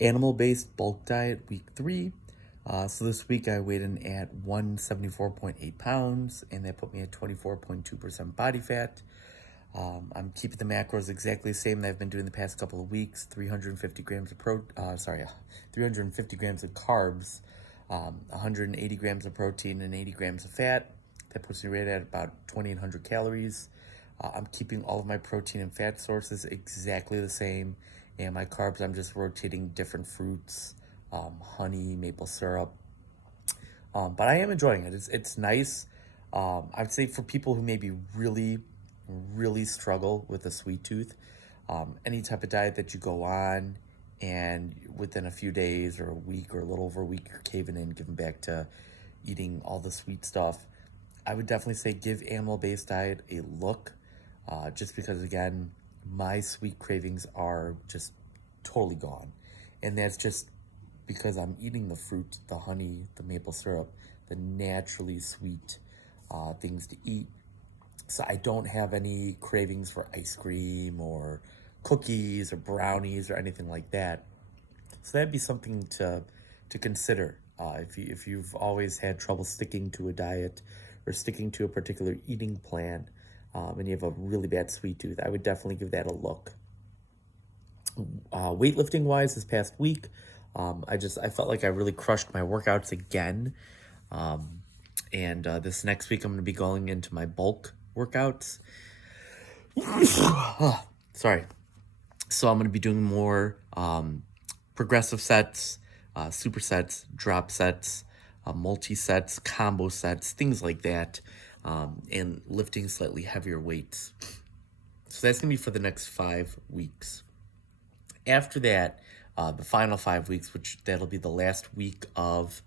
Animal-based bulk diet week 3. So this week I weighed in at 174.8 pounds, and that put me at 24.2% body fat. I'm keeping the macros exactly the same that I've been doing the past couple of weeks. 350 grams of 350 grams of carbs, 180 grams of protein, and 80 grams of fat. That puts me right at about 2,800 calories. I'm keeping all of my protein and fat sources exactly the same, and my carbs, I'm just rotating different fruits, honey, maple syrup. But I am enjoying it. It's nice. I'd say for people who maybe really struggle with a sweet tooth, any type of diet that you go on, and within a few days or a week or a little over a week, you're caving in, giving back to eating all the sweet stuff, I would definitely say give animal-based diet a look, just because, again, my sweet cravings are just totally gone. And that's just because I'm eating the fruit, the honey, the maple syrup, the naturally sweet things to eat. So I don't have any cravings for ice cream or cookies or brownies or anything like that. So that'd be something to consider, if you've always had trouble sticking to a diet or sticking to a particular eating plan, and you have a really bad sweet tooth. I would definitely give that a look. Weightlifting wise, this past week, I felt like I really crushed my workouts again. And this next week I'm going to be going into my bulk workouts. Sorry. So I'm going to be doing more progressive sets, supersets, drop sets, multi-sets, combo sets, things like that, and lifting slightly heavier weights. So that's going to be for the next 5 weeks. After that, the final 5 weeks, which that'll be the last week of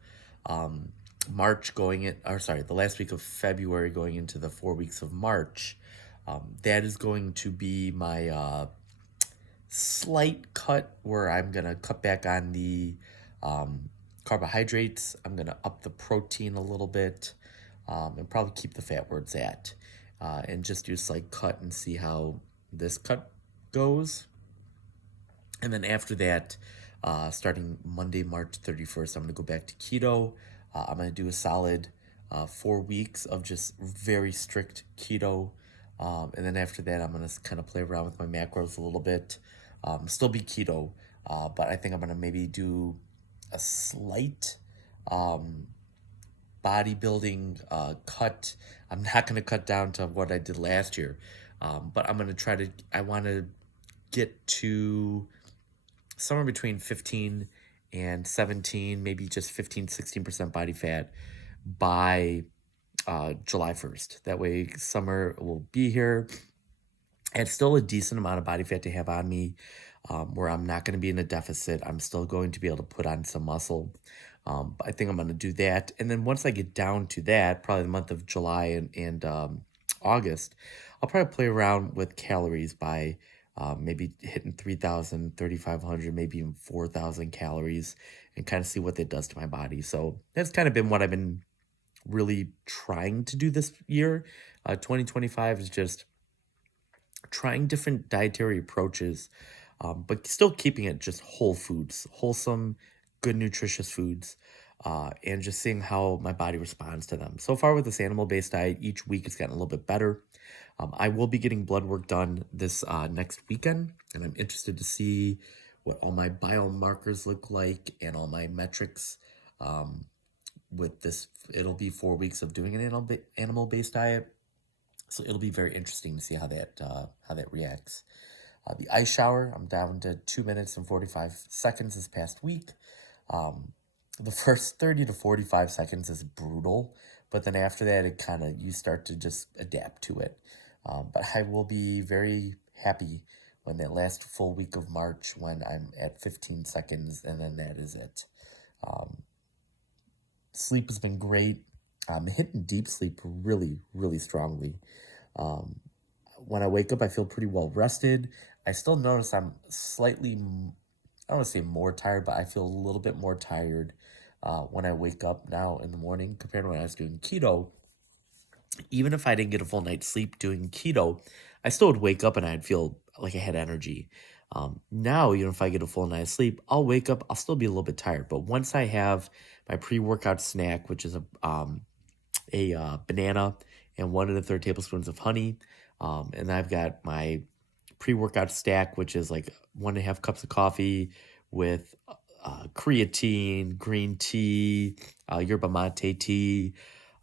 March the last week of February going into the 4 weeks of March, that is going to be my slight cut where I'm going to cut back on the carbohydrates. I'm going to up the protein a little bit, and probably keep the fat where it's at, and just do a slight cut and see how this cut goes. And then after that, starting Monday, March 31st, I'm going to go back to keto. I'm going to do a solid 4 weeks of just very strict keto. And then after that, I'm going to kind of play around with my macros a little bit. Still be keto, but I think I'm going to maybe do a slight bodybuilding cut. I'm not going to cut down to what I did last year, but I'm going to I want to get to somewhere between 15 and 17, maybe just 15-16% body fat by July 1st. That way summer will be here. And still a decent amount of body fat to have on me, where I'm not going to be in a deficit. I'm still going to be able to put on some muscle. But I think I'm going to do that. And then once I get down to that, probably the month of July and August, I'll probably play around with calories by maybe hitting 3,000, 3,500, maybe even 4,000 calories, and kind of see what that does to my body. So that's kind of been what I've been really trying to do this year. 2025 is just trying different dietary approaches, but still keeping it just whole foods, wholesome, good, nutritious foods, and just seeing how my body responds to them. So far with this animal-based diet, each week it's gotten a little bit better. I will be getting blood work done this next weekend, and I'm interested to see what all my biomarkers look like and all my metrics. With this, it'll be 4 weeks of doing an animal-based diet, so it'll be very interesting to see how that reacts. The ice shower, I'm down to 2 minutes and 45 seconds this past week. The first 30 to 45 seconds is brutal, but then after that, you start to just adapt to it. But I will be very happy when that last full week of March, when I'm at 15 seconds, and then that is it. Sleep has been great. I'm hitting deep sleep really strongly. When I wake up, I feel pretty well rested. I still notice I'm slightly, I don't want to say more tired, but I feel a little bit more tired when I wake up now in the morning compared to when I was doing keto. Even if I didn't get a full night's sleep doing keto, I still would wake up and I'd feel like I had energy. Now, if I get a full night of sleep, I'll wake up, I'll still be a little bit tired. But once I have my pre-workout snack, which is a banana and 1 1/3 tablespoons of honey, and I've got my pre-workout stack, which is like 1.5 cups of coffee with creatine, green tea, yerba mate tea.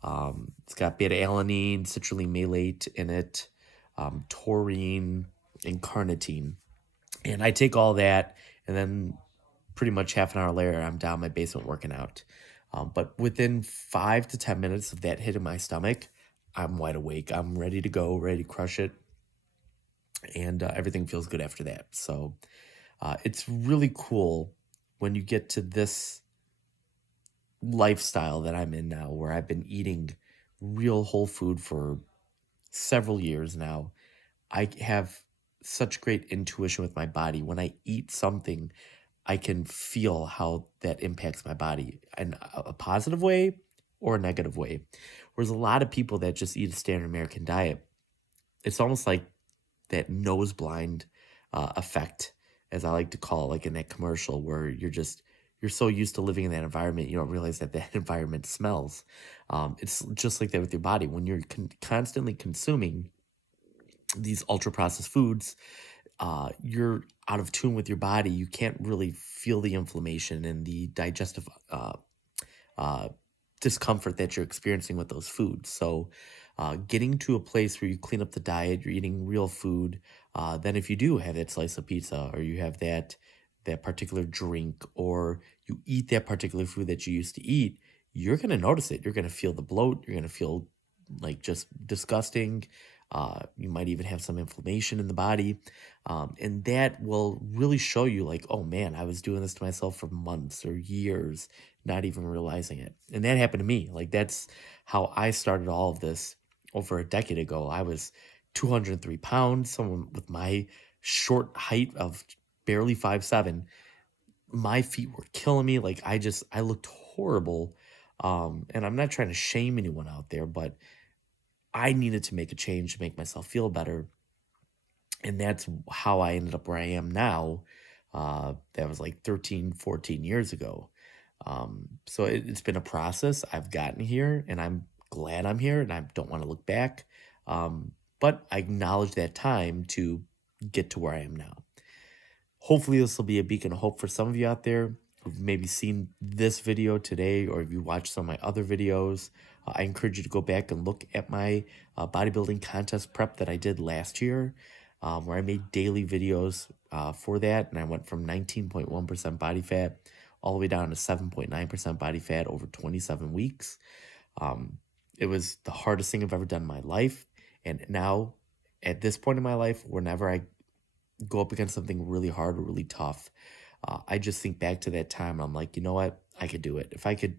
It's got beta alanine, citrulline malate in it, taurine, and carnitine. And I take all that, and then pretty much half an hour later, I'm down my basement working out. But within 5 to 10 minutes of that hitting my stomach, I'm wide awake. I'm ready to go, ready to crush it. And everything feels good after that. So it's really cool when you get to this lifestyle that I'm in now, where I've been eating real whole food for several years now. I have such great intuition with my body. When I eat something, I can feel how that impacts my body in a positive way or a negative way. Whereas a lot of people that just eat a standard American diet, it's almost like that nose blind effect, as I like to call it, like in that commercial, where you're so used to living in that environment, you don't realize that that environment smells. It's just like that with your body. When you're constantly consuming these ultra processed foods, you're out of tune with your body. You can't really feel the inflammation and the digestive uh, discomfort that you're experiencing with those foods. So, getting to a place where you clean up the diet, you're eating real food. Then, if you do have that slice of pizza, or you have that particular drink, or you eat that particular food that you used to eat, you're gonna notice it. You're gonna feel the bloat. You're gonna feel like just disgusting. You might even have some inflammation in the body. And that will really show you, like, oh man, I was doing this to myself for months or years, not even realizing it. And that happened to me. Like, that's how I started all of this over a decade ago. I was 203 pounds, someone with my short height of barely 5'7". My feet were killing me. Like, I looked horrible. And I'm not trying to shame anyone out there, but I needed to make a change to make myself feel better. And that's how I ended up where I am now. That was like 13, 14 years ago. So it's been a process. I've gotten here, and I'm glad I'm here, and I don't want to look back. But I acknowledge that time to get to where I am now. Hopefully this will be a beacon of hope for some of you out there who've maybe seen this video today, or if you watched some of my other videos. I encourage you to go back and look at my bodybuilding contest prep that I did last year, where I made daily videos for that, and I went from 19.1% body fat all the way down to 7.9% body fat over 27 weeks. It was the hardest thing I've ever done in my life, and now at this point in my life, whenever I go up against something really hard or really tough, I just think back to that time. I'm like, you know what? I could do it. If I could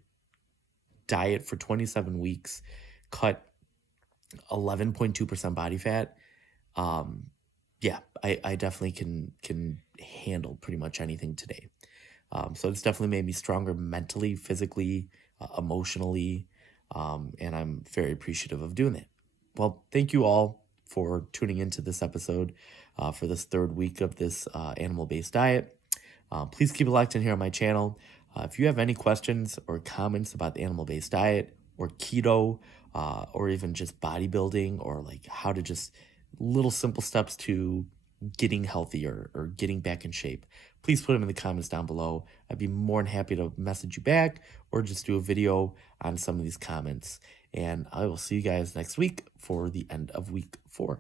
diet for 27 weeks, cut 11.2% body fat, yeah, I definitely can handle pretty much anything today. So it's definitely made me stronger mentally, physically, emotionally, and I'm very appreciative of doing that. Well, thank you all for tuning into this episode for this third week of this animal-based diet. Please keep it locked in here on my channel. If you have any questions or comments about the animal-based diet or keto, or even just bodybuilding, or like how to just little simple steps to getting healthier or getting back in shape, please put them in the comments down below. I'd be more than happy to message you back or just do a video on some of these comments. And I will see you guys next week for the end of week 4.